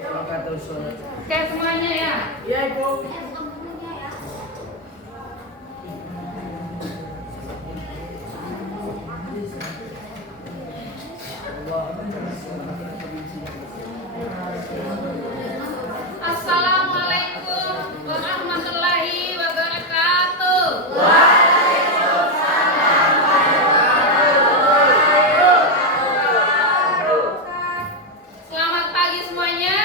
Oke semuanya ya. Iya Ibu. Assalamualaikum warahmatullahi wabarakatuh. Selamat pagi semuanya.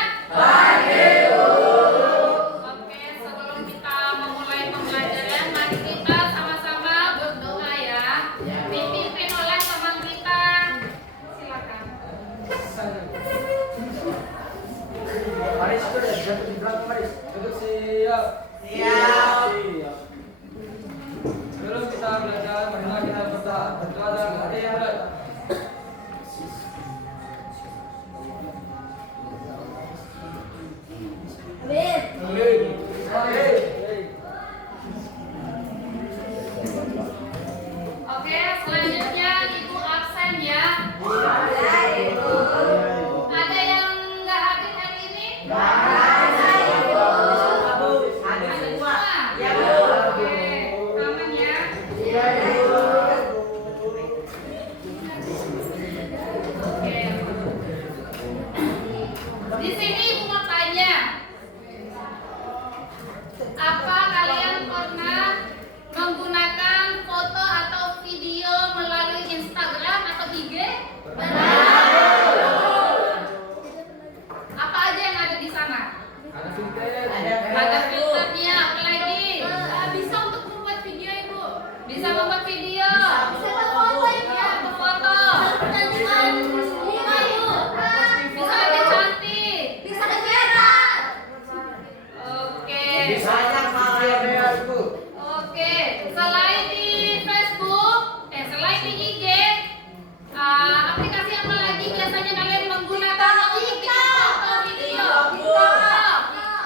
Oke, sebelum kita memulai pembelajaran, mari kita sama-sama berdoa ya. Dipimpin oleh teman kita. Silakan. Maris sudah jatuh di belakang Maris. Duduk siap. Siap. Sebelum kita belajar, marilah kita berdoa dalam hati yang benar. Oke, selanjutnya Ibu absen ya. Ada yang nggak hadir hari ini? Ada semua. Oke, aman ya. Oke. Di sini Ibu mau tanya, apa kalian pernah menggunakan foto atau video melalui Instagram atau IG? Apa aja yang ada di sana? Ada filter. Ada filternya, apa lagi? Bisa untuk membuat video Ibu. Bisa membuat video. Bisa berfoto ya, berfoto. Bisa lebih cantik. Bisa kegiatan. Oke. Banyak material Ibu. Oke, selain di Facebook, selain di IG, aplikasi apa lagi biasanya kalian menggunakan untuk bikin foto video?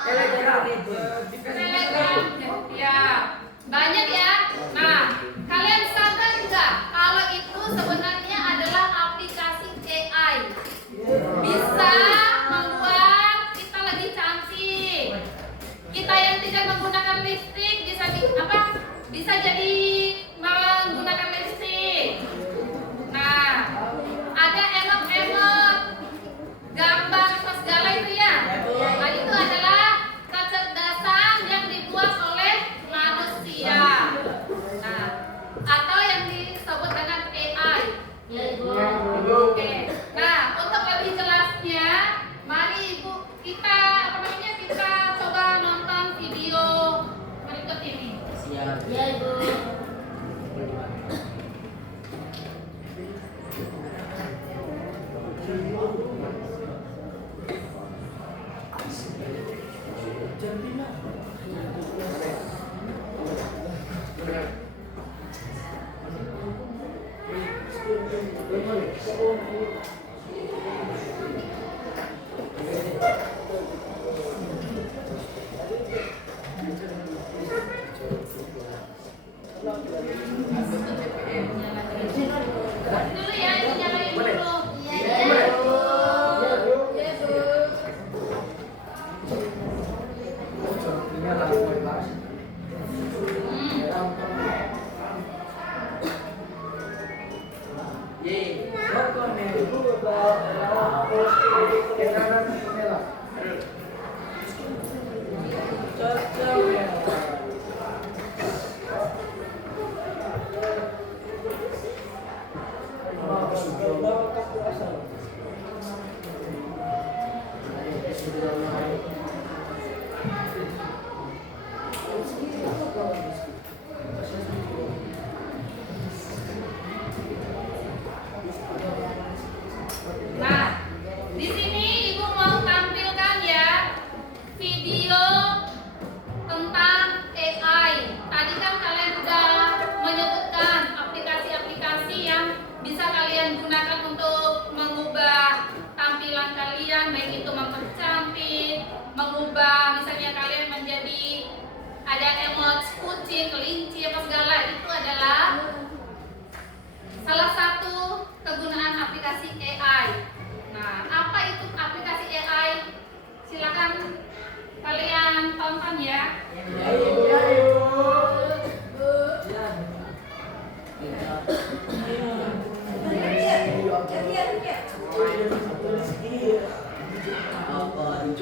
Telegram Ibu. Telegram, ya, banyak ya. Nah, kalian sadar nggak kalau itu sebenarnya adalah aplikasi AI, bisa membuat kita lebih cantik. Kita yang tidak menggunakan lipstik bisa jadi menggunakan lipstik. Nah, ada emot-emot, gambar apa segala itu ya. Nah, itu adalah kecerdasan yang dibuat oleh manusia. Nah, atau yang disebut dengan AI. Oke. Nah, untuk lebih jelasnya, mari Ibu kita coba nonton video berikut ini. Ya Ibu. Dulu ya, Ibu nyalain dulu. Nah, di sini Ibu mau tampilkan ya video tentang AI. Tadi kan kalian sudah menyebutkan aplikasi-aplikasi yang bisa kalian gunakan untuk mengubah tampilan kalian, baik itu mempercantik, mengubah misalnya kalian menjadi ada emot kucing, kelinci apa segala, itu adalah salah satu kegunaan aplikasi AI. Nah, apa itu aplikasi AI? Namun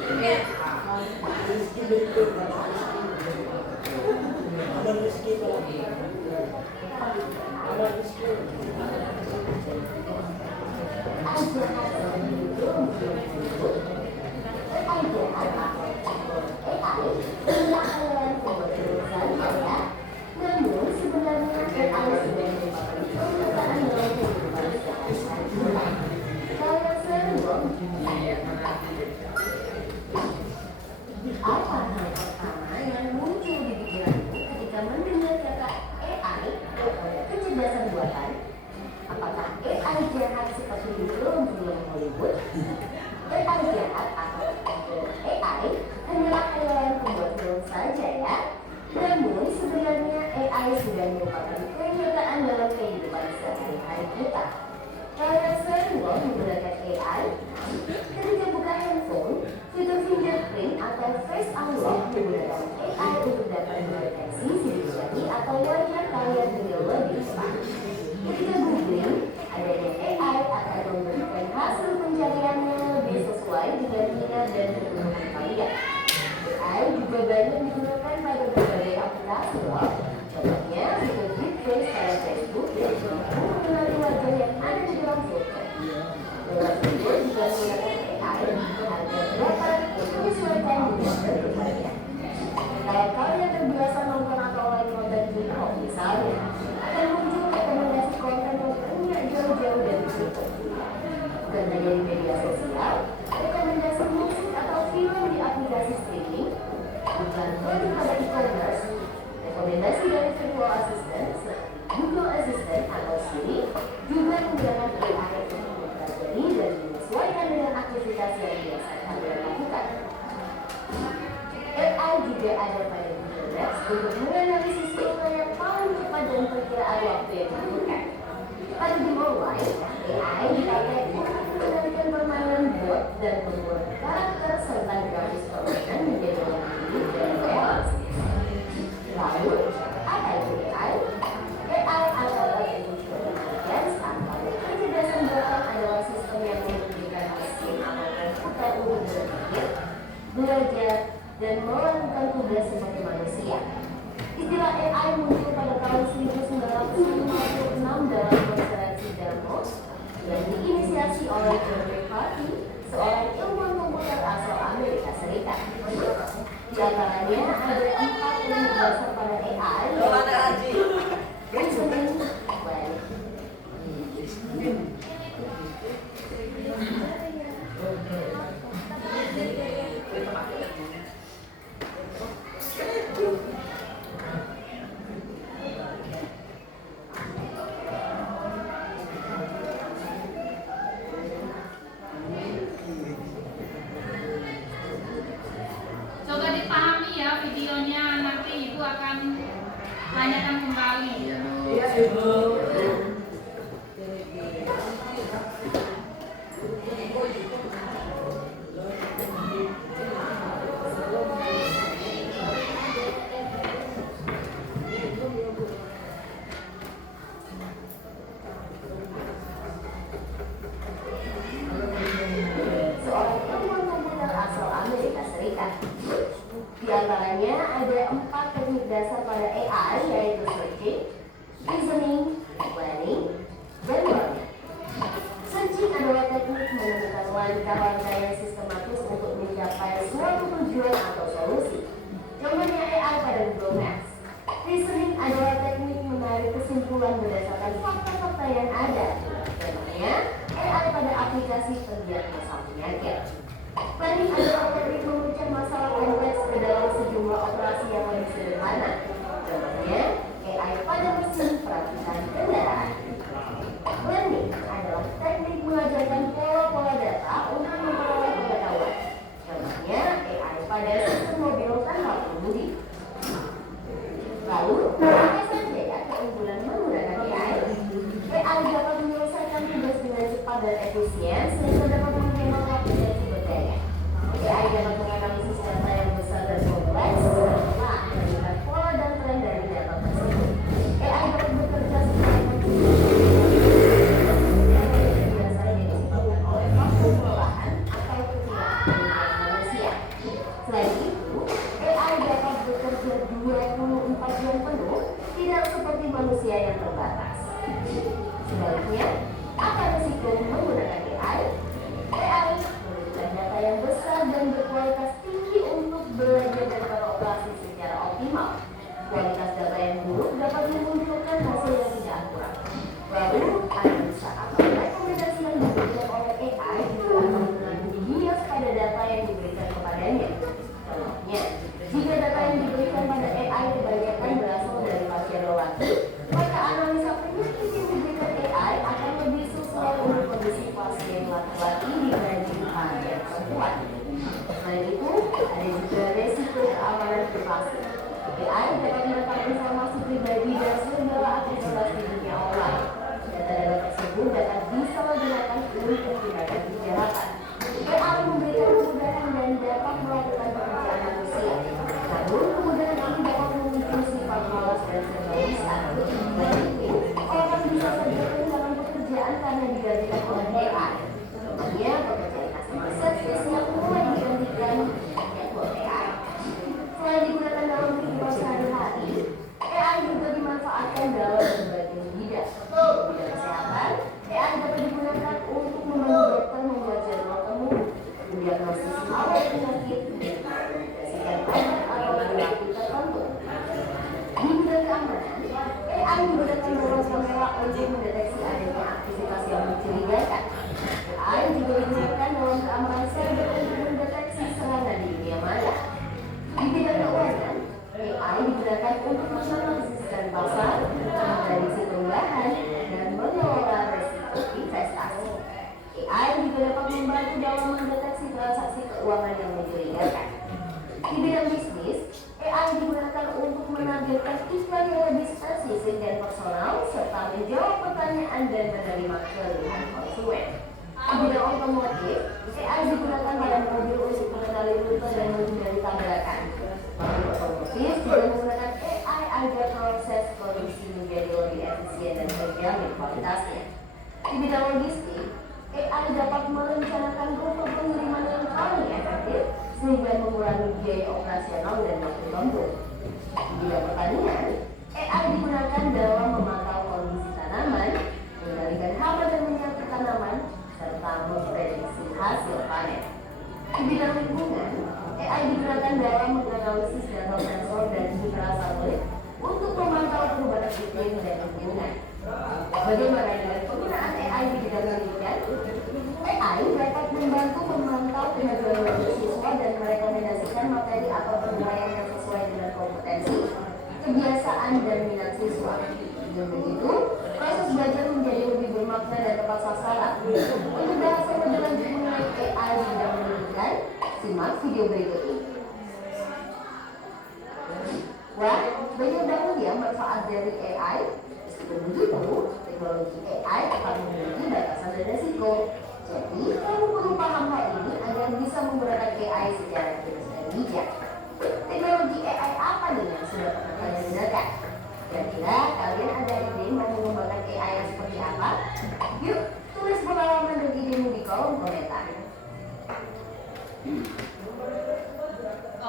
sebenarnya AI sudah merupakan kenyataan dalam kehidupan sehari-hari kita. Kalau serem, apa hal pertama yang muncul di pikiranmu ketika mendengar kata AI atau kecerdasan buatan? Apakah AI jahat seperti di film-film Hollywood? AI jahat atau AI hanyalah khayalan pembuat film saja ya. Namun sebenarnya AI sudah merupakan kenyataan dalam kehidupan sehari-hari kita. Kalau sering menggunakan AI, ketika buka handphone, fitur fingerprint atau face unlock menggunakan AI untuk dapat mendeteksi sidik jari atau wajah kalian dengan lebih cepat. Ketika googling, adanya AI akan memberikan hasil pencariannya lebih sesuai dengan minat dan kebutuhan kalian. AI juga banyak digunakan pada berbagai aplikasi loh. Contohnya fitur deepfake pada Facebook yang mampu mengenali wajah yang ada di dalam foto. Dalam video juga menggunakan AI agar dapat menyesuaikan dengan bentuk wajah. Kalau kalian terbiasa nonton atau like konten K-pop misalnya, akan muncul rekomendasi konten yang banyak jauh-jauh dari situ. Bukan hanya di media sosial, rekomendasi musik atau film di aplikasi streaming, bukan hanya pada e-commerce, rekomendasi dari virtual assistant, Google Assistant atau Siri juga menggunakan AI untuk mempelajari dan menyesuaikan dengan aktivitas yang biasa kalian lakukan. AI juga ada pada Google Maps untuk menganalisis rute yang paling cepat dan perkiraan waktu yang dibutuhkan. Pada game online, AI dipakai untuk mengendalikan permainan bot dan membuat karakter serta grafis permainan menjadi lebih unik dan realistis. Lalu, apa itu AI? AI atau Artificial Intelligence atau kecerdasan buatan adalah sistem yang memberikan mesin atau komputer untuk berpikir, belajar, dan melakukan tugas seperti manusia. Istilah AI muncul pada tahun 1956 dalam konferensi Davos yang diinisiasi oleh John McCarthy, seorang ilmuwan komputer asal Amerika Serikat. Di antaranya ada 4 ilmu dasar pada AI, yaitu reasoning, planning. Coba dipahami ya videonya, nanti ibu akan tanyakan kembali. Iya, Ibu. Seorang ilmuwan komputer asal Amerika Serikat. Di antaranya ada 4 teknik dasar pada AI, yaitu searching, reasoning, planning, dan learning. Searching adalah teknik menemukan langkah-langkah yang sistematis untuk mencapai suatu tujuan atau solusi. Contohnya AI pada Google Maps. Reasoning adalah teknik menarik kesimpulan berdasarkan fakta-fakta yang ada. Contohnya AI pada aplikasi pendiagnosa penyakit. Planning adalah teknik memecah masalah kompleks ke dalam sejumlah operasi yang lebih sederhana. Contohnya AI pada mesin perakitan kendaraan. Learning adalah teknik mengajarkan pola-pola data untuk memperoleh pengetahuan. Contohnya AI pada sistem mobil tanpa pengemudi. Lalu, apa saja ya keunggulan menggunakan AI? AI dapat menyelesaikan tugas dengan cepat dan efisien sehingga dapat menghemat waktu dan sumber daya. AI dapat menganalisis data yang besar dan kompleks serta melihat pola dan tren dari data tersebut. AI dapat bekerja secara biasanya disebabkan oleh faktor kelelahan atau ketidakhadiran manusia yang terbatas. Sebaliknya, apa resiko menggunakan AI? AI membutuhkan data yang besar dan berkualitas tinggi untuk belajar dan beroperasi secara optimal. Kualitas data yang buruk dapat memunculkan hasil yang tidak akurat. Lalu, analisa atau rekomendasi yang diberikan oleh AI juga akan mengandung bias pada data yang diberikan kepadanya. Contohnya, jika data yang diberikan pada AI kebanyakan berasal dari pasien lelaki, maka analisa penyakit yang diberikan AI akan lebih sesuai untuk kondisi pasien laki-laki dibanding pasien perempuan. Selain itu, ada juga resiko keamanan privasi. AI dapat merekam informasi pribadi dan segala aktivitas di dunia online. Data-data tersebut dapat disalahgunakan untuk tindakan kejahatan. AI memberikan kemudahan dan dapat melakukan pekerjaan manusia. Namun, kemudahan ini dapat memicu sifat malas dan serba bisa. Selain itu, orang bisa saja kehilangan pekerjaan karena digantikan oleh AI. Contohnya, pekerjaan customer service yang mulai digantikan oleh AI. Selain digunakan dalam kehidupan sehari-hari, AI juga dimanfaatkan dalam berbagai bidang. Di bidang kesehatan, AI dapat digunakan untuk membantu dokter membuat jadwal temu, mendiagnosis awal penyakit, mendedikasikan obat atau terapi tertentu. Di bidang keamanan, AI menggunakan drone kamera untuk mendeteksi adanya aktivitas yang mencurigakan. AI juga digunakan dalam keamanan cyber untuk mendeteksi serangan di dunia maya. Di bidang keuangan, AI digunakan untuk menganalisiskan pasar, memprediksi perubahan, dan mengelola risiko investasi. AI juga dapat membantu dalam mendeteksi transaksi keuangan yang mencurigakan. Di bidang bisnis, AI digunakan untuk menargetkan iklan yang lebih spesifik dan personal, serta menjawab pertanyaan dan menerima keluhan konsumen. Di bidang otomotif, AI digunakan pada mobil untuk mengenali rute dan menghindari tabrakan. Mobil otomotif juga menggunakan AI agar proses produksi menjadi lebih efisien dan terjamin kualitasnya. Di bidang logistik, AI dapat merencanakan rute pengiriman yang paling efektif sehingga mengurangi biaya operasional dan waktu tempuh. Di bidang pertanian, AI digunakan dalam memantau kondisi tanaman, mengendalikan hama dan penyakit tanaman, serta memprediksi hasil panen. Di bidang lingkungan, AI digunakan dalam menganalisis data sensor dan infrasatelit untuk memantau perubahan iklim dan lingkungan. Bagaimana dengan penggunaan AI di bidang pendidikan? AI dapat membantu memantau kemajuan mahasiswa dan merekomendasikan materi atau penilaian yang sesuai dengan kompetensi, kebiasaan, dan minat siswa. Dengan begitu, proses belajar menjadi lebih bermakna dan tepat sasaran. Untuk bahas lebih lanjut mengenai AI di bidang pendidikan, simak video berikut ini. Wah, banyak banget ya manfaat dari AI. Meskipun begitu, teknologi AI akan memiliki batasan dan resiko. Jadi, kamu perlu paham hal ini agar bisa menggunakan AI secara kritis dan bijak. Teknologi AI apa nih yang sudah pernah kalian gunakan? Kira-kira kalian ada ide mau mengembangkan AI yang seperti apa? Yuk, tulis pengalaman dan idemu di kolom komentar.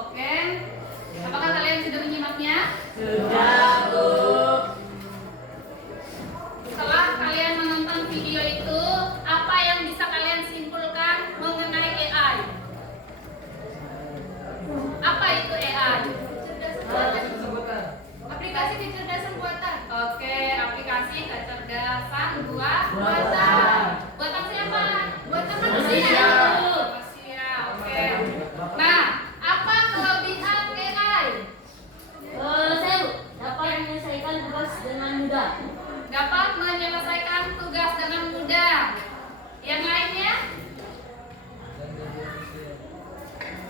Oke, apakah kalian sudah menyimaknya? Sudah, Bu. Setelah kalian menonton video itu, apa yang bisa kalian simpulkan mengenai AI? Apa itu AI? Aplikasi kecerdasan buatan. Oke, aplikasi kecerdasan buatan. Buatan siapa? Buatan manusia. Manusia. Oke. Nah, apa kelebihan AI? Dapat menyelesaikan tugas dengan mudah. Dapat menyelesaikan tugas dengan mudah. Yang lainnya?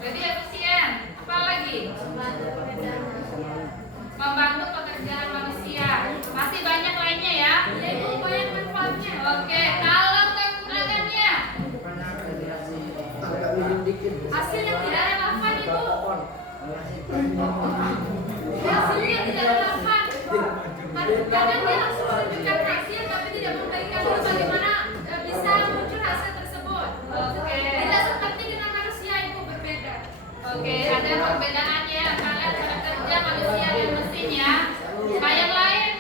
Lebih efisien. Apa lagi? Membantu pekerjaan manusia. Masih banyak lainnya ya. Itu banyak manfaatnya. Oke, kalau kekurangannya, hasilnya tidak relevan, Ibu. Hasilnya tidak relevan. Kadang dia langsung menunjukkan hasil tapi tidak memberikan bagaimana bisa muncul hasil tersebut. Oke. Tidak seperti dengan manusia, Ibu, berbeda. Oke, ada perbedaannya. Kalian cara kerja manusia dan mesin ya. Nah, yang lain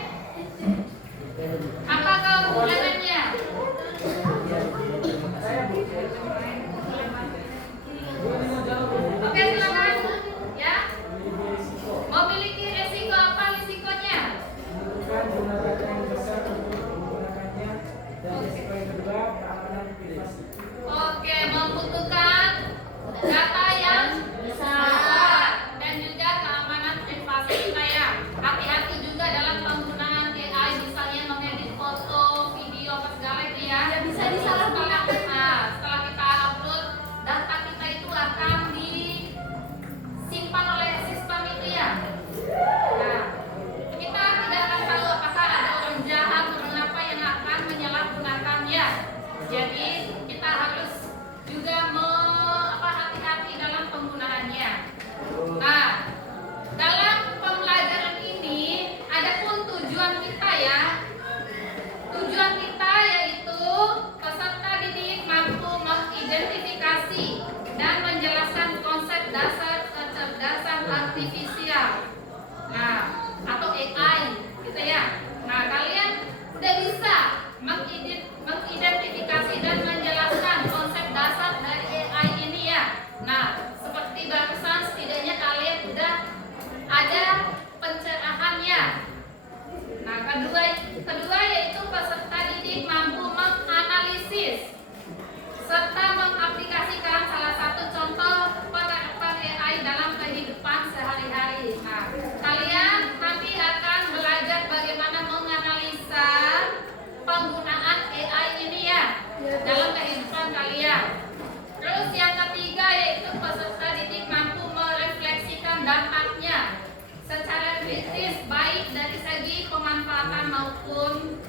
kecepatan maupun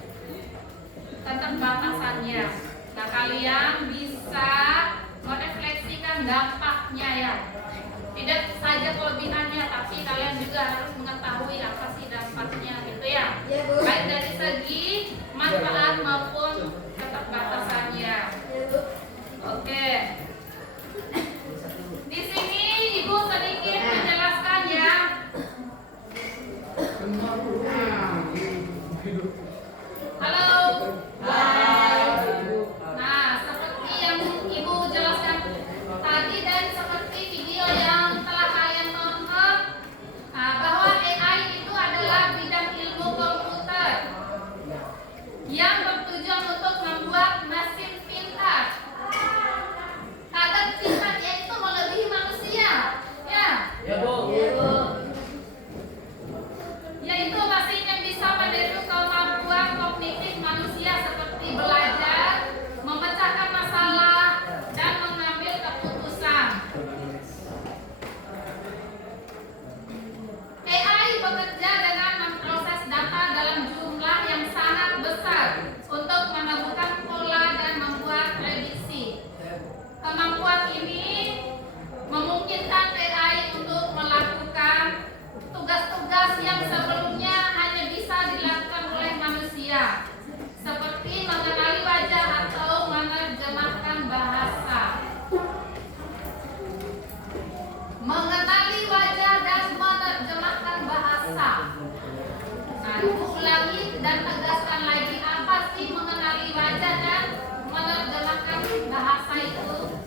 keterbatasannya. Nah, kalian bisa merefleksikan dampaknya ya. Tidak saja kelebihannya, tapi kalian juga harus mengetahui apa sih dampaknya gitu ya. Baik dari segi manfaat maupun keterbatasannya. Oke. Di sini Ibu sedikit menjelaskan ya. Halo. Nah, seperti yang Ibu jelaskan tadi dan seperti video yang telah kalian tonton, bahwa AI itu adalah bidang ilmu komputer yang bertujuan untuk membuat mesin pintar. Kadang pintar yaitu melebihi manusia, ya. Ya, Bu. Yaitu mesin yang bisa meniru kemampuan kognitif manusia seperti belajar, memecahkan masalah, dan mengambil keputusan. AI bekerja dengan memproses data dalam jumlah yang sangat besar untuk menemukan pola dan membuat prediksi. Kemampuan ini memungkinkan AI untuk melakukan tugas-tugas yang sebelumnya hanya bisa dilakukan oleh manusia, seperti mengenali wajah atau menerjemahkan bahasa. Mengenali wajah dan menerjemahkan bahasa. Nah, Ibu ulangi dan tegaskan lagi, apa sih mengenali wajah dan menerjemahkan bahasa itu?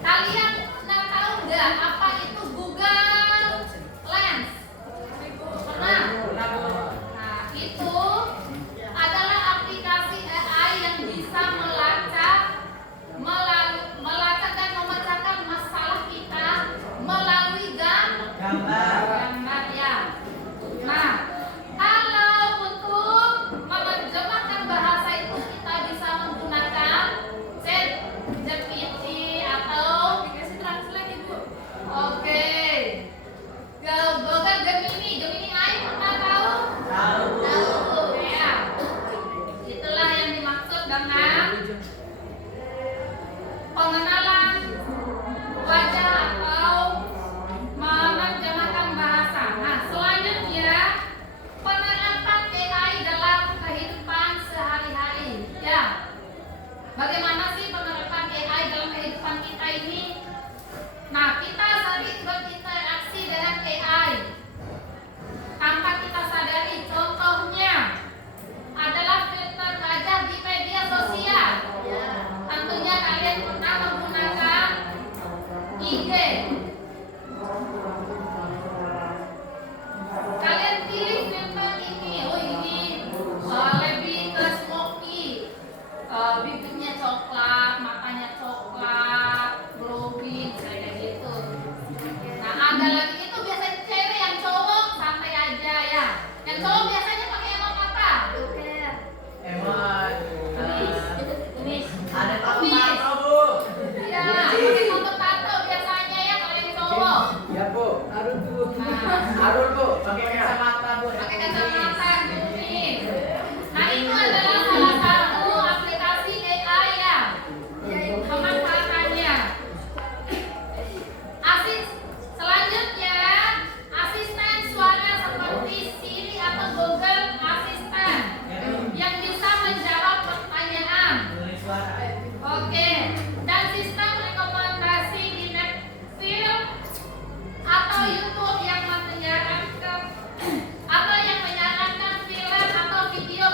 Kalian tahu nggak apa itu Google Lens? Pernah? Nah, itu adalah aplikasi AI yang bisa melacak dan memecahkan masalah kita melalui gambar ya. Nah, kalau untuk menerjemahkan bahasa itu kita bisa menggunakan ChatGPT atau aplikasi Translate, Ibu. Oke. Google Gemini AI pernah tahu? Tahu ya. Itulah yang dimaksud dengan pengenalan wajah atau menerjemahkan bahasa. Nah, selanjutnya penerapan AI dalam kehidupan sehari-hari. Ya. Bagaimana sih penerapan AI dalam kehidupan kita ini? Nah, kita sering berinteraksi dengan AI tanpa kita sadari. Contohnya adalah filter wajah di media sosial. Tentunya kalian pernah menggunakan IG. Kalian pilih filter ini. Oh, ini lebih ke smoky. Bibirnya coklat, matanya coklat, glowing kayak gitu. Nah, ada lagi itu biasanya cewek, yang cowok santai aja ya. Yang cowok biasanya pakai emot apa? Emang Tumis. ada tato, Bu. Iya, pakai foto tato biasanya ya kalau yang cowok. Ya, Bu. Arun, Bu. Nah, Arun, Bu. Pakai kacamata, Bu. pakai kacamata grooming. Nah, itu adalah salah satu aplikasi AI ya. Pemanfaatannya. Selanjutnya, asisten suara seperti Siri atau Google Assistant yang bisa menjawab pertanyaan. Oke, dan sistem rekomendasi di Netflix atau YouTube yang menyarankan film atau video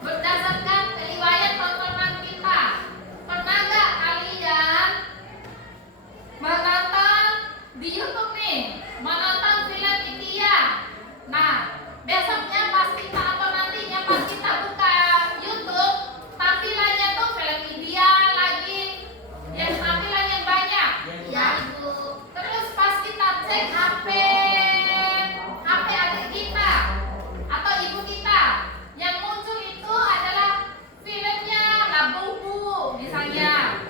berdasarkan riwayat tontonan kita. Pernah nggak kalian menonton di YouTube nih, menonton film India? Nah, besoknya pas kita atau nantinya pas kita buka YouTube, tampilannya tuh film India lagi, yang tampilan yang banyak. Ya, Ibu. Terus pas kita cek HP adik kita atau ibu kita, yang muncul itu adalah filmnya Labubu misalnya.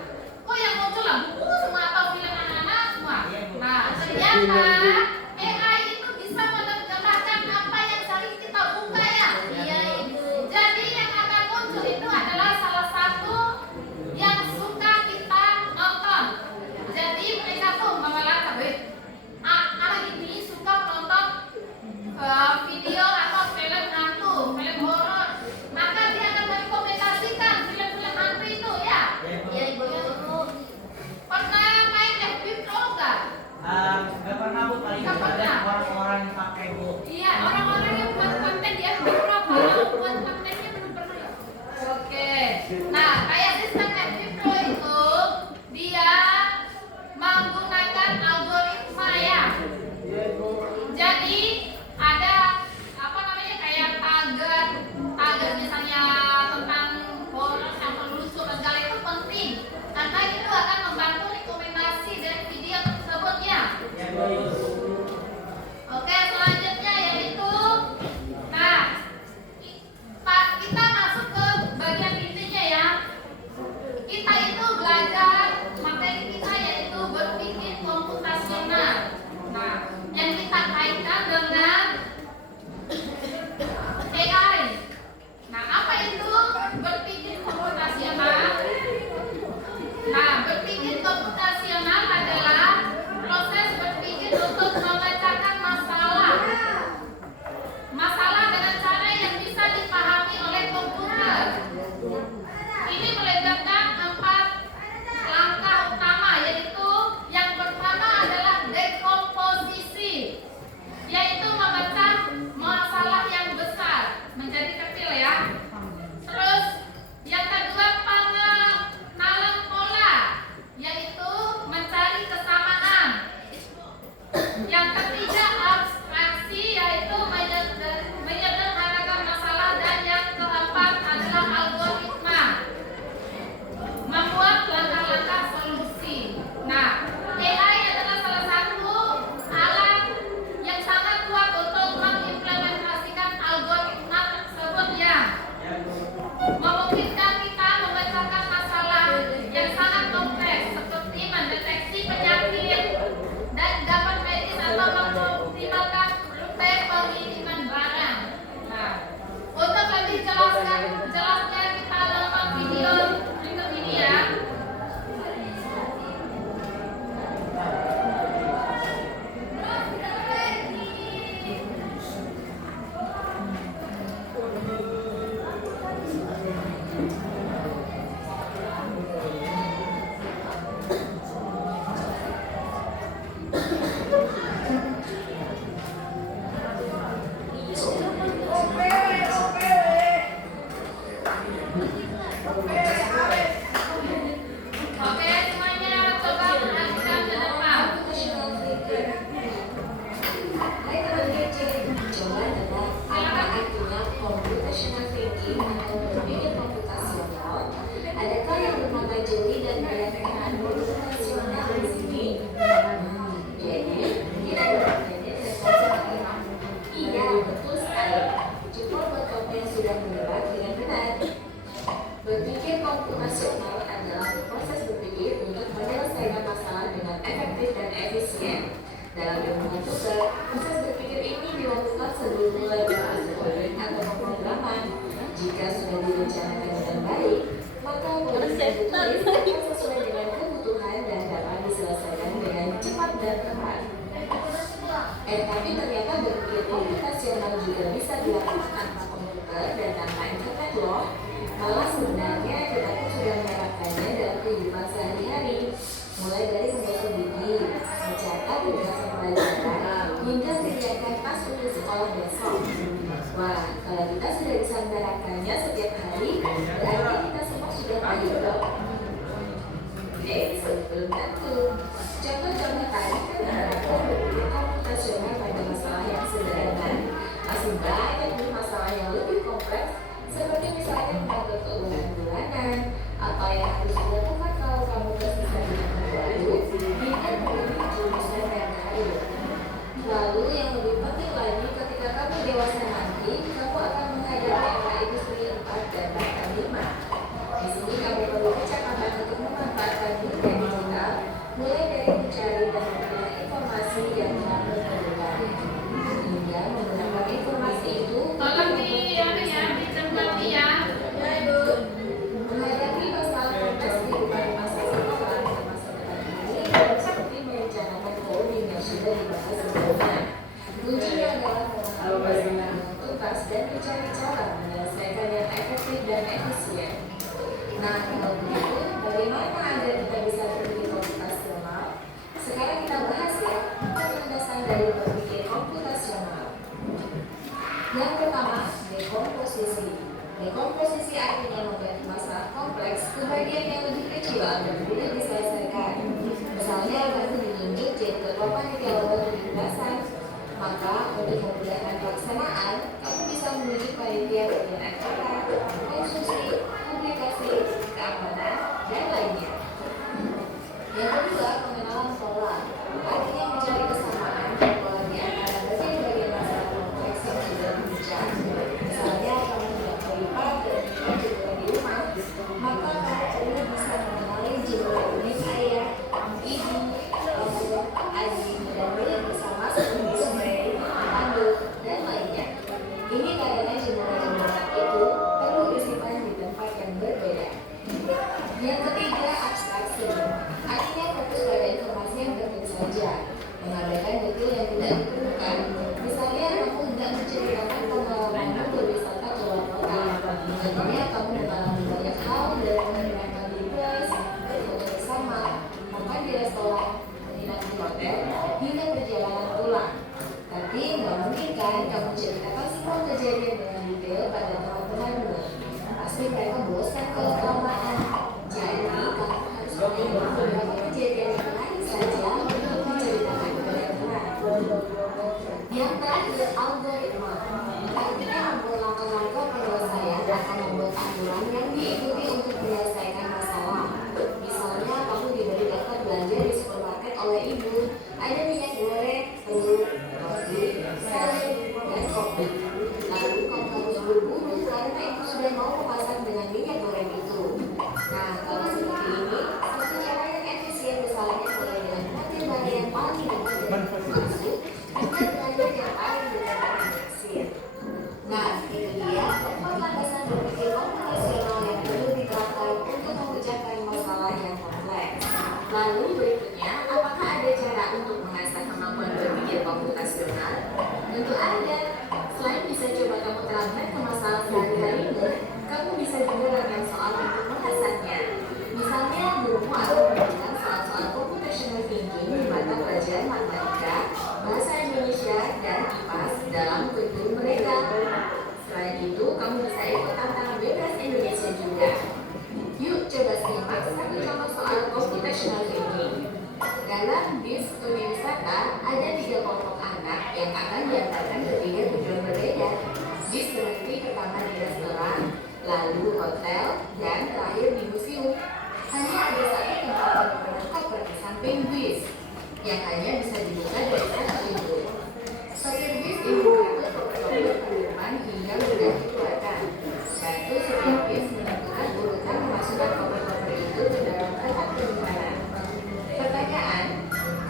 Kok yang muncul Labubu semua atau film anak-anak semua? Nah, ternyata AI itu bisa menerjemahkan apa yang sering kita buka ya. Proses berpikir ini dilakukan sebelum mulai berangkat atau pemrograman. Jika sudah direncanakan dengan baik, maka proses tertulis akan sesuai dengan kebutuhan dan dapat diselesaikan dengan cepat dan tepat. Tapi ternyata berpikir komputasional juga bisa dilakukan tanpa komputer dan tanpa internet loh. Malah sebenarnya kita pun sudah menerapkannya dalam kehidupan sehari-hari, mulai dari menghitung gigi, mencatat tugasan pelajaran, hingga menyiapkan tas untuk sekolah besok. Wah, kalau kita sudah bisa menerapkannya setiap hari, berarti kita semua sudah tahu dong. Sebelum tentu. Contoh-contoh tadi kan menerapkan berpikir komputasional pada masalah yang sederhana. Masih banyak nih masalah yang lebih kompleks, seperti misalnya mengatur keuangan bulanan, apa yang harus dilakukan kalau kamu tersisa di tahun baru, hingga memilih jurusan yang baru. Lalu yang lebih penting lagi, ketika kamu dewasa nanti, kamu akan menghadapi angka itu segi 4 dan bahkan 5. Di sini kamu perlu kecakapan untuk memanfaatkan dunia digital, mulai dari mencari dan memperoleh informasi yang kamu perlukan, hingga menggunakan informasi itu. Tolong dicermati ya. Ya Ibu. Menghadapi masalah kompleks kehidupan masa sekolah dan masa depan ini, seperti merencanakan coding yang sudah dibahas sebelumnya. Kuncinya adalah memahami masalah yang tuntas dan mencari cara menyelesaikan yang efektif dan efisien. Nah, kalau begitu, bagaimana agar kita bisa berpikir komputasional? Sekarang kita bahas ya, landasan dari berpikir komputasional. Yang pertama, dekomposisi. Dekomposisi artinya membagi masalah kompleks ke bagian yang lebih kecil agar mudah diselesaikan. Misalnya, kamu ditunjuk jadi ketua panitia lomba kecerdasan. Maka, untuk memudahkan pelaksanaan, kamu bisa menunjuk panitia bagian acara, konstruksi, publikasi, keamanan, dan lainnya. Yang kedua, pengenalan pola. Artinya mencari kesamaan dan pola di antara bagian-bagian masalah kompleks yang sudah dibincang. Misalnya, kamu tidak terlibat dan tidak juga di rumah, maka kamu perlu bisa mengenali jumlah unit ayah, ibu, abang, adik, dan milik bersama seperti spray, tanduk, dan lainnya. Ini karena jumlah-jumlah itu perlu disimpan di tempat yang berbeda. Yang ketiga, abstraksi. Artinya fokus pada informasi yang penting saja, mengabaikan detail yang tidak diperlukan. Misalnya, kamu tidak menceritakan pengalamanmu berwisata ke luar kota. Contohnya, kamu mengalami banyak hal dari menghidupkan di bus, berfoto bersama, makan di restoran, menginap di hotel, hingga perjalanan pulang. Tapi nggak mungkin kan kamu ceritakan semua kejadian dengan detail pada teman-temanmu. Pasti mereka bosan kalau kelamaan. Jadi kamu harus memilih beberapa kejadian yang lain saja untuk menceritakan kepada teman. Yang terakhir, algoritma. Artinya langkah-langkah penyelesaian akan membuat aturan yang diikuti untuk menyelesaikan masalah. Misalnya kamu diberi daftar belanja di supermarket oleh ibu. Ada minyak goreng, telur, roti, sayur, dan kopi. Lalu kamu harus buru-buru karena ibu sudah mau memasak dengan minyak goreng itu. Nah, kalau seperti ini, satu cara yang efisien misalnya mulai dengan mengambil bahan yang paling mudah dimaksud, dan belanja yang paling mudah dimaksud. Nah, itu dia 4 landasan berpikir komputasional yang perlu diterapkan untuk memecahkan masalah yang kompleks. Lalu berikutnya, apakah ada cara untuk mengasah kemampuan berpikir komputasional? Tentu ada. Selain bisa coba kamu terapkan ke masalah sehari-harimu, kamu bisa juga latihan soal untuk mengasahnya. Misalnya, gurumu akan memberikan soal-soal computational thinking di mata pelajaran matematika, bahasa Indonesia, dan IPAS dalam kurikulum mereka. Selain itu, kamu bisa ikut tantangan bebas Indonesia juga. Yuk coba simak satu contoh soal computational thinking. Dalam bis dunia wisata, ada 3 kelompok anak yang akan diantarkan ke 3 tujuan berbeda. Bis berhenti pertama di restoran, lalu hotel, dan terakhir di museum. Hanya ada satu tempat yang koper di samping bis, yang hanya bisa dibuka dari satu pintu. Sopir bis indikator koper-koper pengiriman hingga mudah dikeluarkan. Bantu setiap bis menentukan urutan memasukkan koper-koper itu ke dalam kotak penyimpanan. Pertanyaan,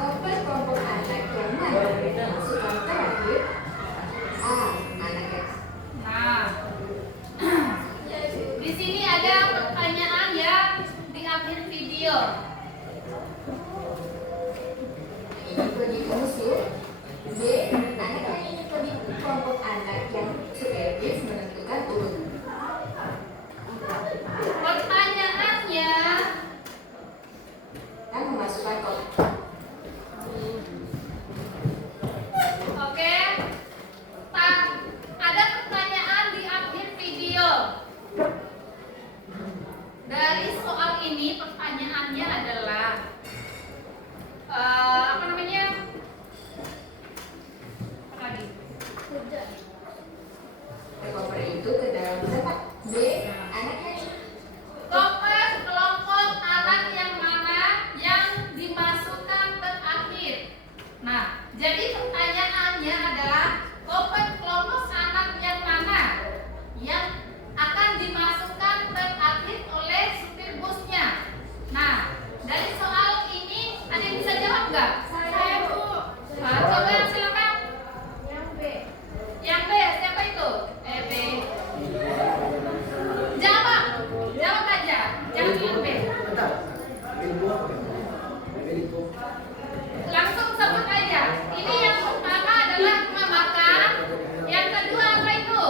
koper kelompok anak yang mana yang dimasukkan ingin pergi ke museum. B. Anak yang ingin pergi ke kelompok anak yang supervis menentukan urutan. Pertanyaannya, Kan memasukkan kotak. oke. Ada pertanyaan di akhir video. Dari soal ini pertanyaannya adalah apa namanya? Apa lagi? Koper itu ke dalam kotak. B. Anak yang Koper kelompok anak yang mana yang dimasukkan terakhir. Nah, jadi pertanyaannya adalah koper kelompok anak yang mana yang akan dimasukkan terakhir oleh supir busnya. Nah, dari soal ini ada yang bisa jawab nggak? Saya, Bu. Coba silakan. Yang B. Yang B, siapa itu? B. Jawab, jawab aja. Jangan yang B. Bentar. Pilih dua. Pilih dua. Langsung sebut aja. Ini yang pertama adalah rumah makan. Yang kedua apa itu?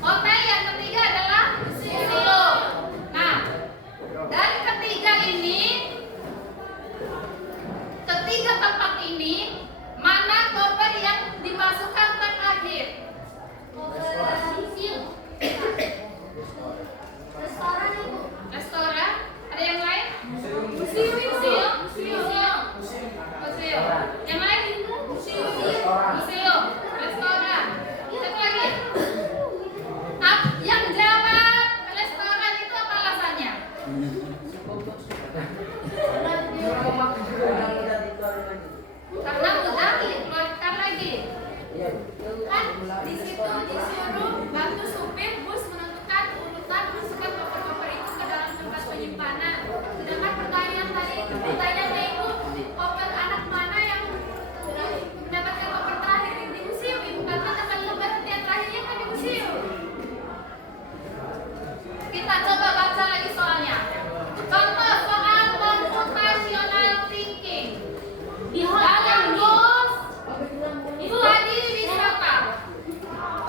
Hotel. Yang ketiga adalah museum. Nah, dari ketiga tempat ini, mana koper yang dimasukkan terakhir? Restoran, Ibu. Restoran? Ada yang lain? Museum. Museum. Yang lain? Museum. Restoran. Satu lagi. Yang jawab restoran itu apa alasannya? Mau makan juga udah dikeluarin lagi. Karena mudah dikeluarkan lagi. Iya. Kan di situ disuruh bantu supir bus menentukan urutan masukkan koper-koper itu ke dalam tempat penyimpanan. Sedangkan pertanyaannya Ibu, koper anak mana yang mendapatkan koper terakhir di museum, Ibu? Karena akan lembar yang terakhirnya kan di museum. Kita coba baca lagi soalnya. Contoh soal computational thinking. Dalam bus tadi wisata.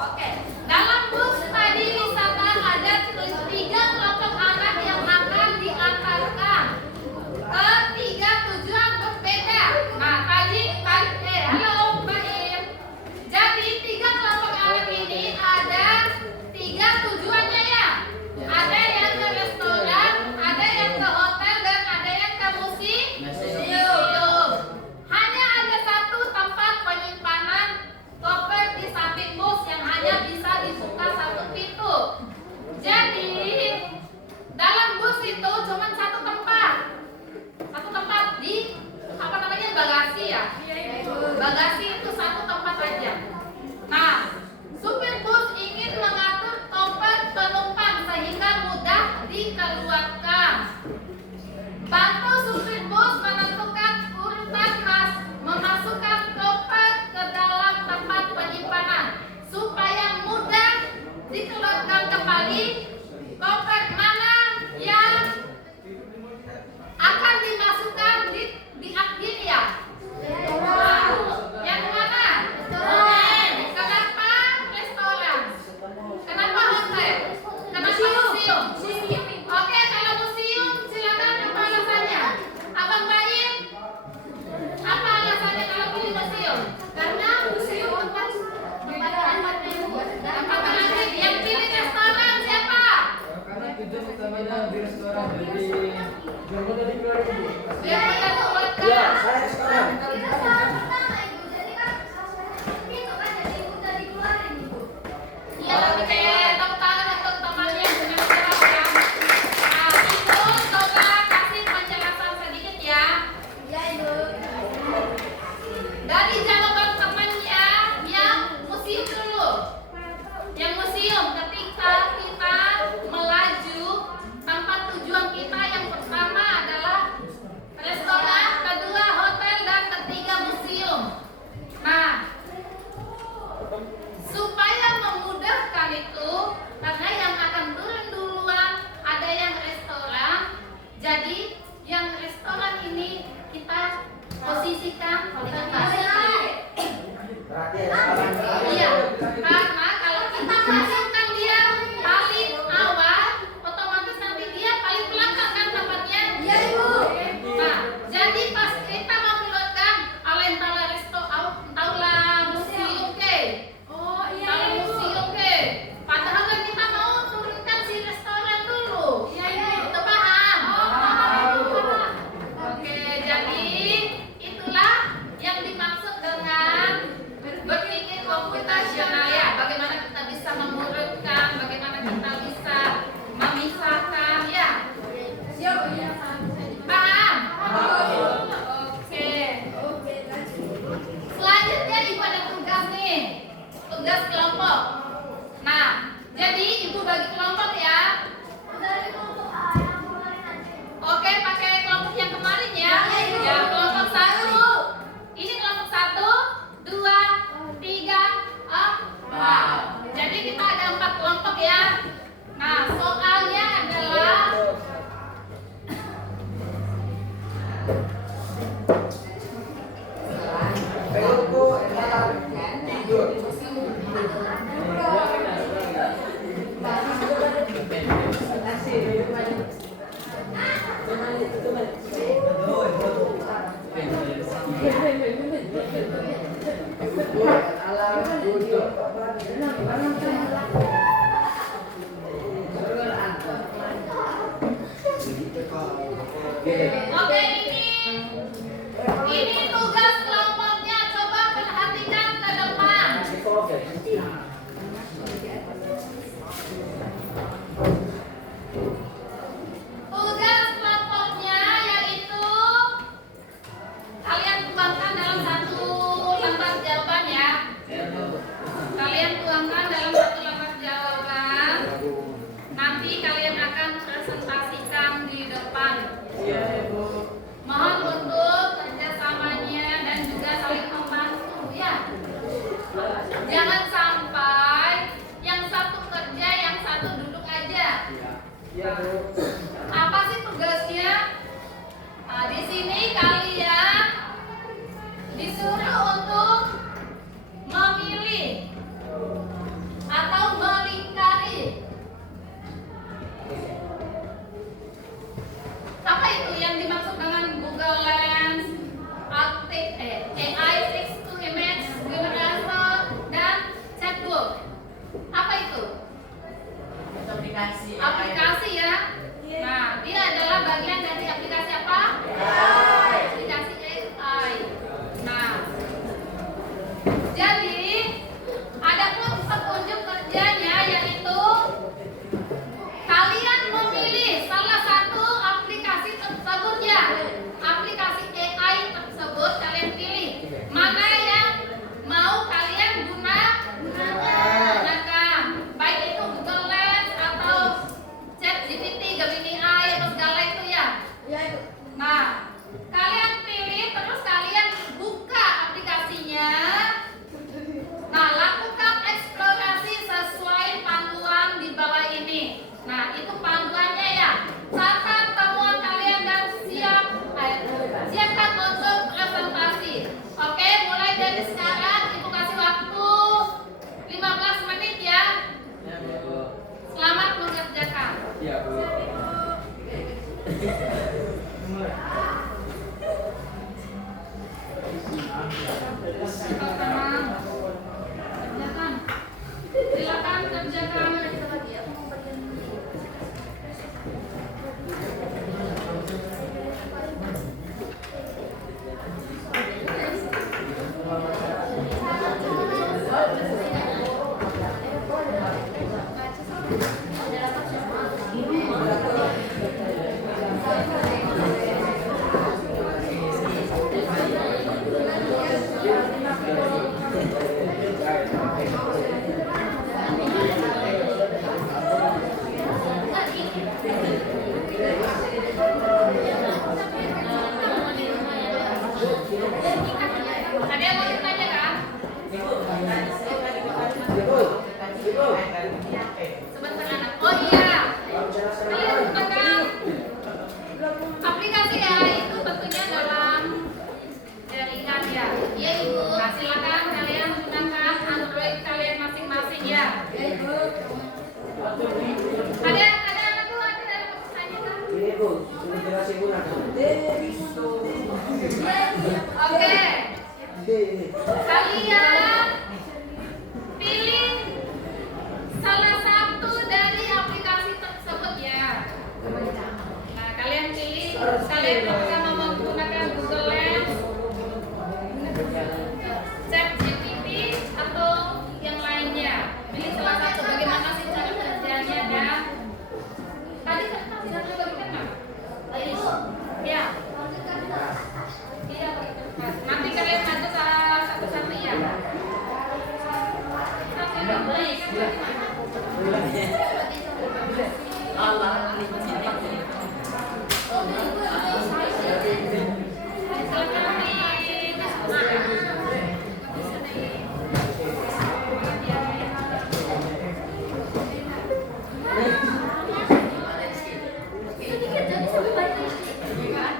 Oke. Dalam bus tadi wisata ada 3 kelompok anak yang akan diantarkan ke 3 tujuan berbeda. Nah, halo Mbak Im. Jadi 3 kelompok anak ini ada 3 tujuannya ya. Ada yang ke restoran, ada yang ke hotel, dan ada yang ke museum. Hanya ada 1 tempat penyimpanan koper di samping bus yang hanya bisa dibuka 1 pintu. Jadi dalam bus itu cuma 1 tempat. 1 tempat di apa namanya, bagasi ya. Bagasi itu 1 tempat aja. Nah, supir bus ingin mengatur koper penumpang sehingga mudah dikeluarkan. Bantu supir bus menentukan urutan memasukkan koper ke dalam tempat penyimpanan supaya mudah dikeluarkan kembali. Koper mana yang akan dimasukkan di akhir ya? Yang mengisikan komunikasi. Berarti ada Iya, karena kalau kita masukkan dia paling awal, otomatis nanti dia paling belakang kan tempatnya. Iya, Ibu. Nah, jadi pas kita mau keluarkan alentala resto aula museum ke, Oh, iya, aula Ibu. museum ke. Padahal kan kita mau turunkan si restoran dulu. Iya, Ibu. Itu paham? Oh, paham, Ibu. Oke, jadi itulah yang dimaksud dengan berpikir komputasional ya. Bagaimana kita bisa mengurutkan, bagaimana kita bisa memisahkan ya. Siap, iya. Paham? Oke. Oke, lanjut. Selanjutnya Ibu ada tugas nih. Tugas kelompok. Nah, jadi Ibu bagi kelompok ya. Oke, pakai kelompok yang kemarin ya. Ya, kelompok 1. Ini kelompok 1, 2, 3, 4. Jadi kita ada 4 kelompok ya. Nah, soalnya adalah Pelukku enak tidur. Alam duduk. oke, ini tugas kelompoknya. Coba perhatikan ke depan. Tugas kelompoknya yaitu kalian tuangkan dalam satu lembar jawaban ya. Kalian tuangkan dalam satu lembar jawaban. Nanti kalian akan presentasikan di depan. Mohon untuk kerjasamanya dan juga saling membantu ya. Jangan sampai yang satu kerja, yang satu duduk aja. Apa sih tugasnya? Nah, di sini kalian disuruh untuk memilih atau melingkari. Apa itu yang dimaksud dengan Google Lens, AI Text to Image, Generator, dan Chatbook? Apa itu? Aplikasi ya. Nah, dia adalah bagian dari aplikasi apa? Aplikasi AI. Nah, Iya Ibu. Nah, silakan kalian gunakan Android kalian masing-masing ya. Ya Ibu. Ada anak tuh ada pertanyaan kan? Ini Bu, ini jelasin Bu nah. Oke. Kalian pilih salah satu dari aplikasi tersebut ya. Nah, kalian pilih, kalian bersama menggunakan Google Lens, ChatGPT atau yang lainnya. Pilih salah satu. Bagaimana sih cara kerjanya ya? Tadi kan sudah diberikan nggak? Ya. Iya, nanti kalian satu satu ya.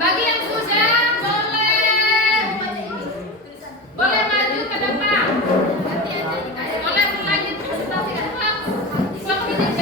Bagi yang sudah boleh maju ke depan. Boleh berlanjut presentasi ke depan. Waktu juga.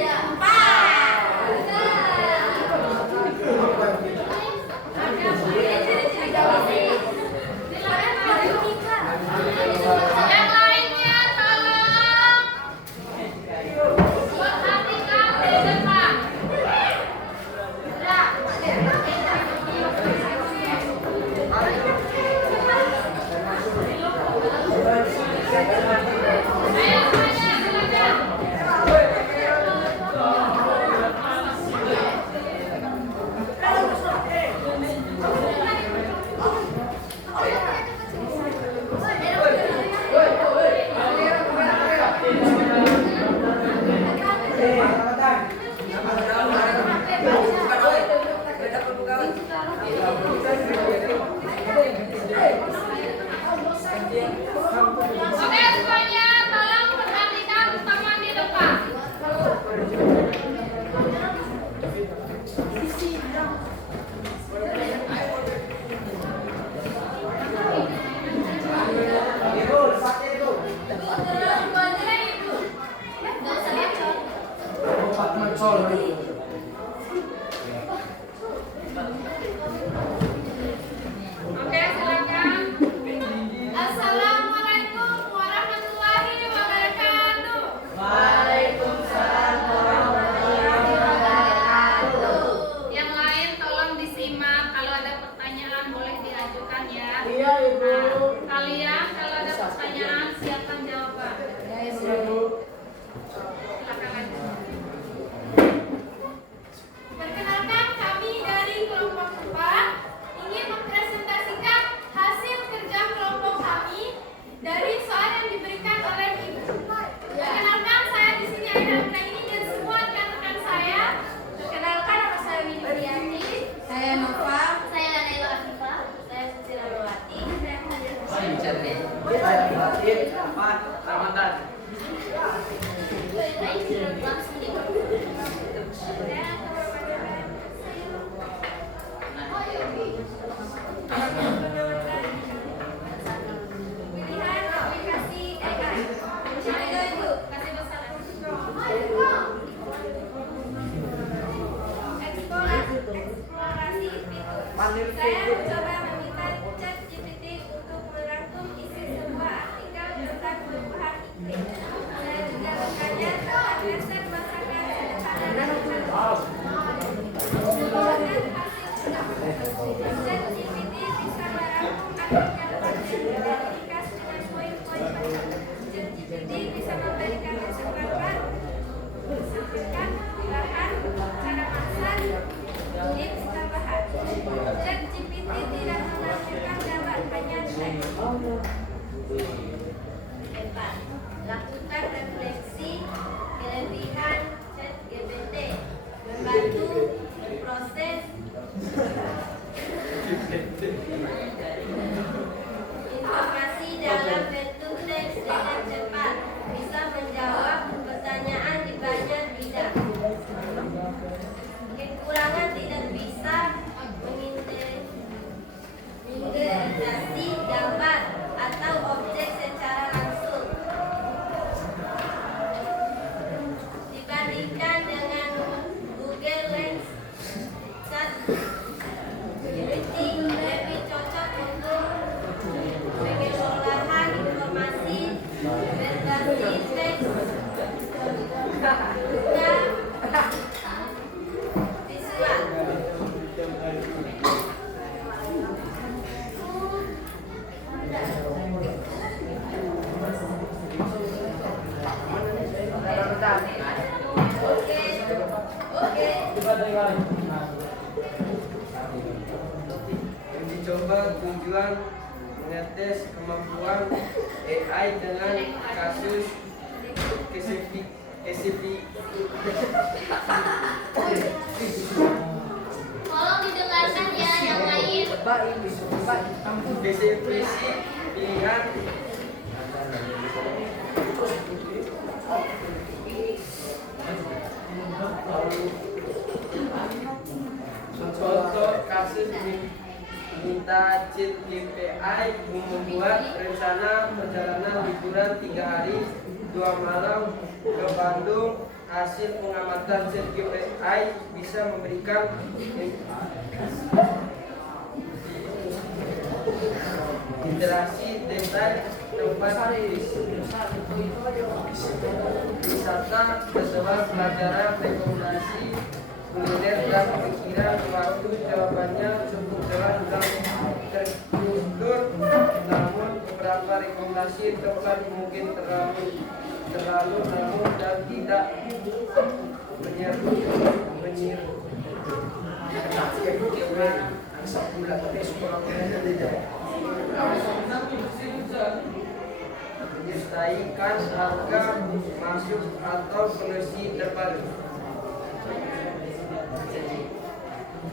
Empat. Oke, silakan. Assalamualaikum warahmatullahi wabarakatuh. Yang lain tolong disimak. Kalau ada pertanyaan boleh diajukan ya. Iya, Ibu. Nah, kalian kalau ada pertanyaan siapkan jawaban. Iya, Bu. Silakan aja. Perkenalkan, kami dari kelompok 4 ingin mempresentasikan hasil kerja kelompok kami dari soal yang diberikan oleh Ibu. Perkenalkan, saya di sini Aira ini dan semua rekan-rekan saya. Perkenalkan, nama saya Winnie Widianti. Saya Nova. Saya Nanaila Afifah. Saya Susila Lawati. Saya Hadir Hussein. Saya Batin, Ahmad, Ramadan. Pilihan aplikasi AI. Silakan, Ibu. Kasih besar. Eksplorasi fitur. Saya mencoba meminta ChatGPT untuk merangkum isi sebuah artikel tentang perubahan iklim. Saya juga bertanya tentang resep masakan sederhana dan ChatGPT bisa merangkum artikel panjang dan ringkas dengan poin-poin penting. ChatGPT bisa memberikan masukan baru, menyampaikan bahan, cara masak, tips tambahan. ChatGPT tidak menampilkan gambar, hanya teks. 4. Lakukan refleksi kelebihan ChatGPT, membantu memproses informasi dalam bentuk teks dengan cepat, bisa menjawab pertanyaan di banyak bidang. Kekurangan tidak bisa mengintegrasi gambar atau objek secara langsung. Dibandingkan dengan Google Lens, ChatGPT lebih cocok untuk pengolahan informasi berbasis teks, visual. Oke. Uji coba tujuan mengetes kemampuan AI dengan kasus Tolong didengarkan ya yang lain. deskripsi pilihan contoh kasus minta ChatGPT membuat rencana perjalanan liburan 3 hari 2 malam ke Bandung. Hasil pengamatan ChatGPT bisa memberikan interaksi detail tempat wisata, sesuai pelajaran, rekomendasi kuliner dan pikiran. Waktu jawabannya cukup jelas dan terstruktur, namun beberapa rekomendasi tempat mungkin terlalu namun dan tidak menyeru menyelesaikan harga masuk atau kondisi terbaru.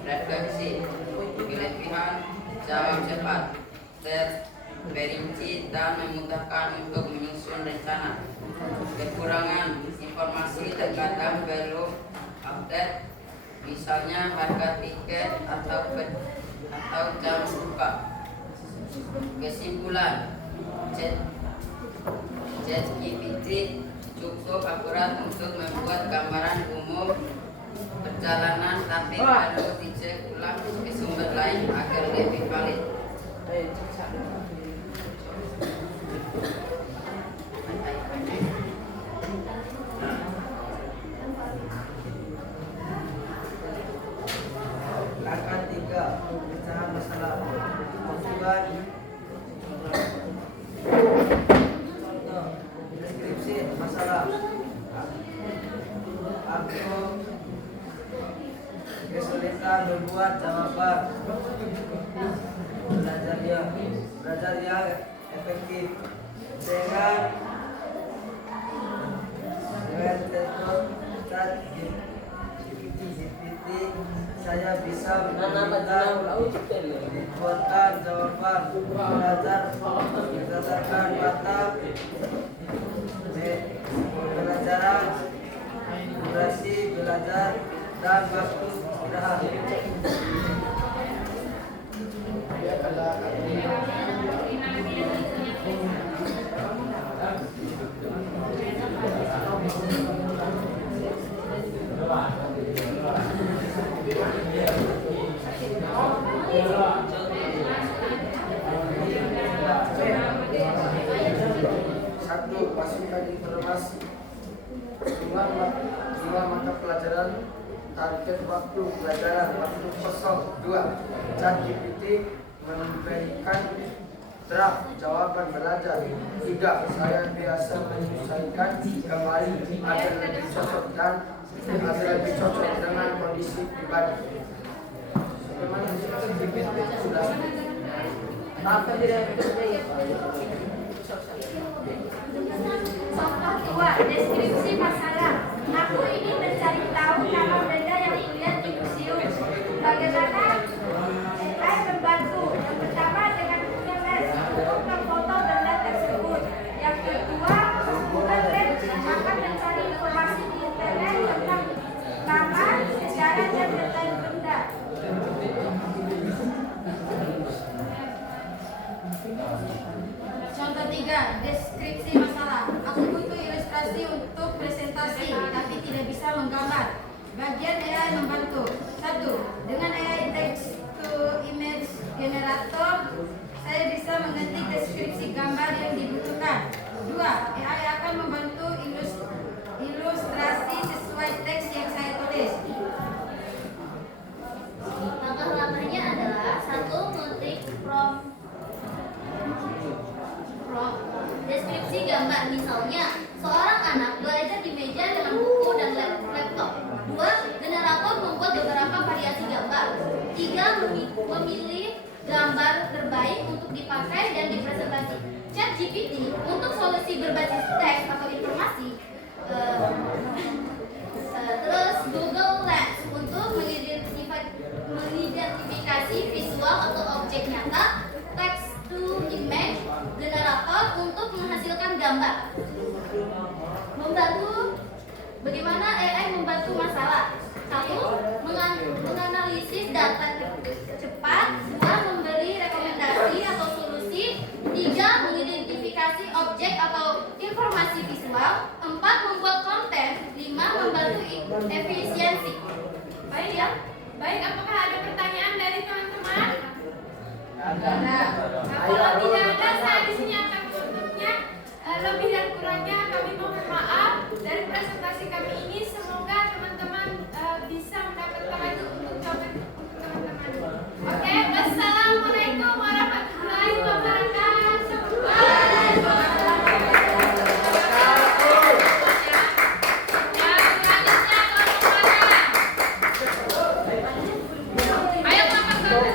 Refleksi, kelebihan, jawab cepat, perinci dan memudahkan untuk menyusun rencana. Kekurangan, informasi terkadang belum update, misalnya harga tiket atau jam buka. Kesimpulan, ChatGPT cukup akurat untuk membuat gambaran umum perjalanan tapi perlu dicek ulang ke sumber lain agar lebih valid. Langkah 3, pemecahan masalah. Tujuan. Contoh, deskripsi masalah. Aku kesulitan membuat jawaban. Belajar yang efektif dengan teknik ChatGPT. Saya bisa membuatkan jawaban belajar berdasarkan kata pembelajaran, durasi belajar, dan waktu istirahat. Satu, masukkan informasi. Dua, mata pelajaran, target waktu pelajaran, waktu kosong. 2, ChatGPT memberikan draft jawaban belajar. 3, saya biasa menyesuaikan kembali agar lebih cocok dengan kondisi pribadi. Bagaimana ChatGPT sudah apa tidak Contoh 2, deskripsi masalah. Aku ingin mencari tahu nama benda yang dilihat di museum. Bagaimana AI membantu? Yang pertama dengan menulis untuk memfoto benda tersebut. Yang kedua, Google Lens akan mencari informasi di internet tentang nama, sejarah, dan detail benda. Contoh 3, deskripsi masalah. Aku butuh ilustrasi untuk presentasi, tapi tidak bisa menggambar. Bagian AI membantu. 1. Dengan AI text to image generator, saya bisa mengetik deskripsi gambar yang dibutuhkan. 2. AI akan membantu ilustrasi sesuai teks yang saya tulis. Langkah-langkahnya adalah 1. Mengetik prompt deskripsi gambar, misalnya seorang anak belajar di meja dengan buku dan laptop. 2. Generator membuat beberapa variasi gambar. 3. Memilih gambar terbaik untuk dipakai dan dipresentasi. ChatGPT untuk solusi berbasis teks atau informasi. Terus Google Lens untuk mengidentifikasi visual atau objek nyata. Text to image generator untuk menghasilkan gambar. Membantu. Bagaimana AI membantu masalah? 1. Menganalisis data cepat. 2. Memberi rekomendasi atau solusi. 3. Mengidentifikasi objek atau informasi visual. 4. Membuat konten. 5. Membantu efisiensi. Baik ya? Baik, apakah ada pertanyaan dari teman-teman? Ada. Nah, kalau tidak ada, saya di sini akan menutupnya. Lebih dan kurangnya kami mohon maaf dari presentasi kami ini. Semoga teman-teman bisa mendapatkan lagi untuk contoh untuk teman-teman. Oke, wassalamualaikum warahmatullahi wabarakatuh. Waalaikumsalam. Ayo teman-teman.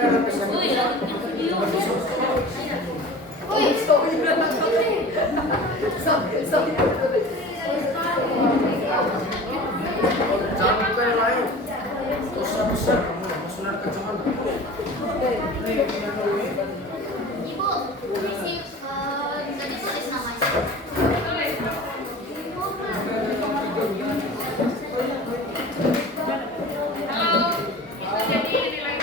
Jangan buka yang lain. Dosa-dosa kamu masuk neraka jahanam. Ibu, tadi tulis namanya. Halo, itu jadi nilai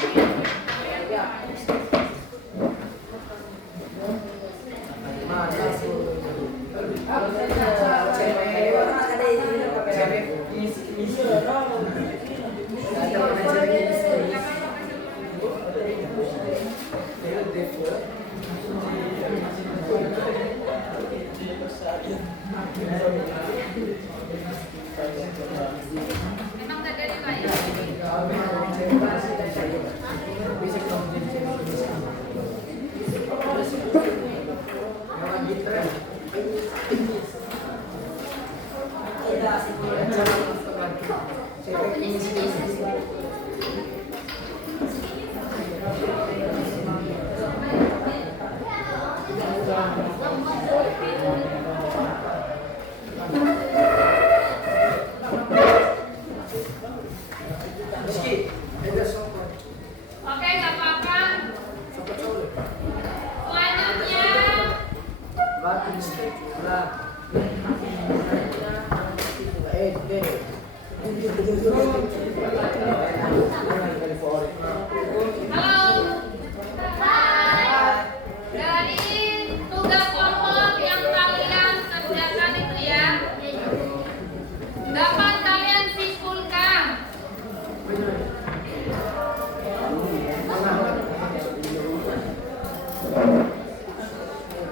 memang gak ada nilai ya. Oke, gak apa-apa. Selanjutnya halo. Dari tugas kelompok yang kalian kerjakan itu ya, dapat kalian simpulkan.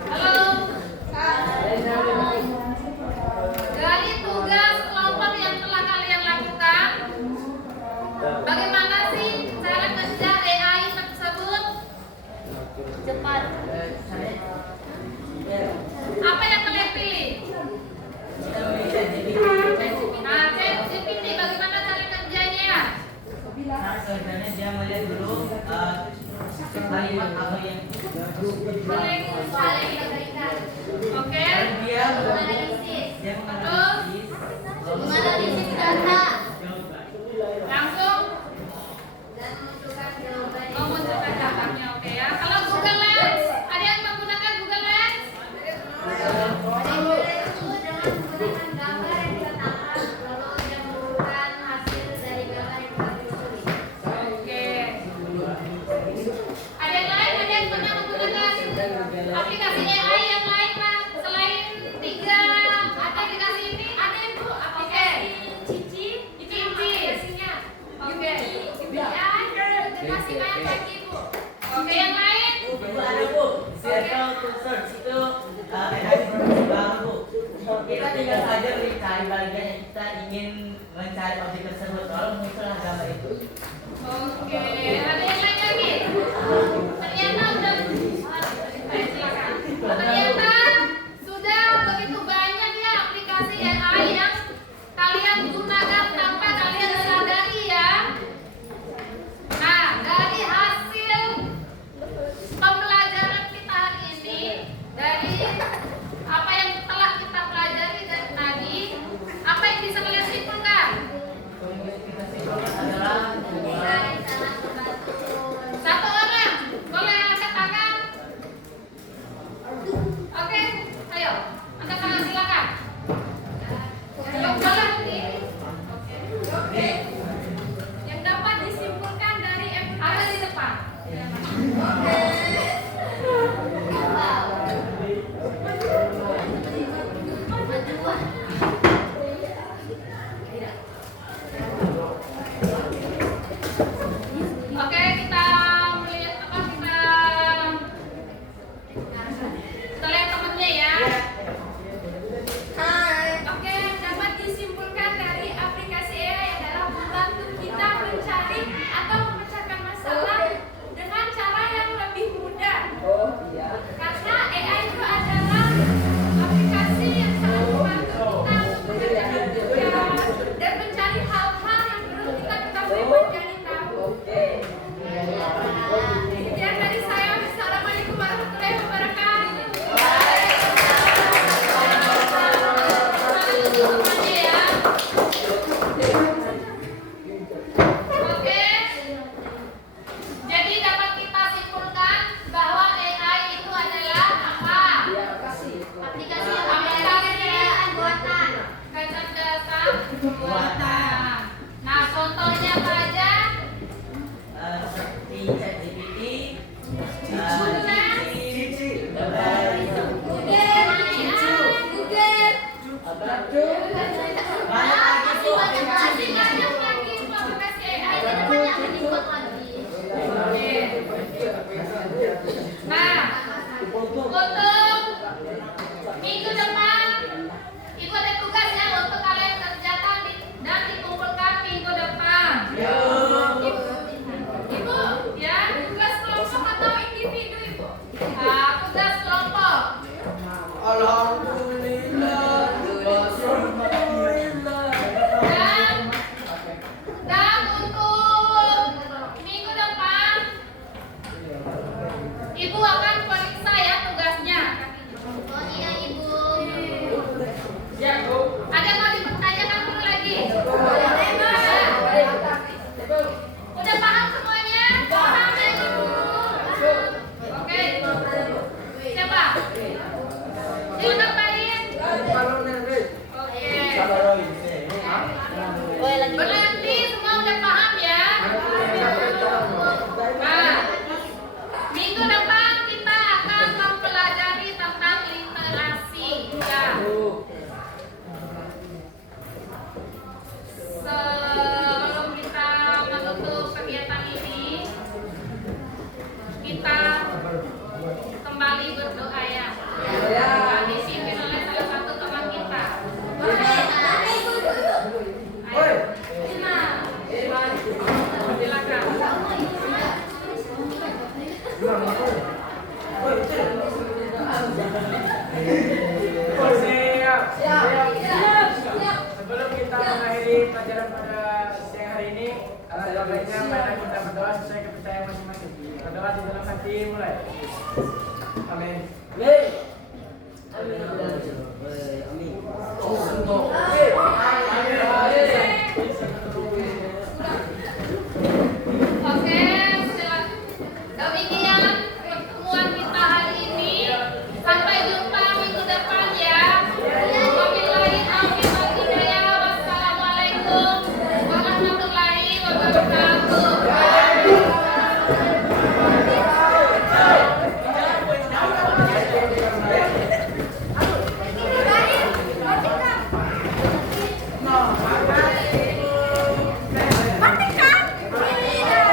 Halo. Dari tugas kelompok yang telah kalian lakukan, bagaimana sih cara kerja AI tersebut? Cepat. Apa yang kalian pilih? Nah, ChatGPT bagaimana cara kerjanya? Nah, sebenarnya dia melihat dulu kalimat apa yang Oke. dia Analisis. menganalisis Menganalisis data. Langsung Dan menentukan jawaban. memunculkan jawabannya. Oke ya. Kalau Google Lens, ada yang menggunakan Google Lens? Itu dengan menggunakan gambar yang diletakkan, lalu dia mengumpulkan hasil dari gambar yang telah ditulis. Oke. Ada yang lain? Ada yang pernah menggunakan aplikasi AI yang lain, Pak? Selain 3 aplikasi ini? Ada yang Bu? Oke. Cici, Cici. aplikasinya. Oke. Ya, generasi kayak Ibu. Oke, yang lain? Ibu ada Bu, circle to search itu AI produksi baru Bu. Kita tinggal saja mencari bagian yang kita ingin mencari objek tersebut. Kalau muncullah gambar itu. Oke. Ada yang lain lagi? Ternyata udah. Silakan. Ternyata sudah begitu banyak ya aplikasi AI yang kalian gunakan tanpa kalian sadari ya. Nah, dari hasil pembelajaran kita hari ini, dari apa yang telah kita pelajari dari tadi, apa yang bisa kalian simpulkan? Kita simpulkan adalah AI sangat membantu Ibu akan periksa ya tugasnya. Oh iya Ibu. Siap, Bu. Ada yang mau dipertanyakan dulu lagi? Udah paham semuanya? Paham ya Ibu? Oke. Siapa? Silakan Pak Lin. Kalau nervous. Oke. Kalau ini. Berarti semua udah paham ya? Nah, minggu depan kita akan mempelajari tentang literasi ya. Sebelum kita menutup kegiatan ini, kita kembali berdoa ya. Yang dipimpin oleh salah satu teman kita. Ayo. Silakan. Siap. Sebelum kita mengakhiri pelajaran pada siang hari ini, sebaiknya marilah kita berdoa sesuai kepercayaan masing-masing. Berdoa di dalam hati mulai. Amin.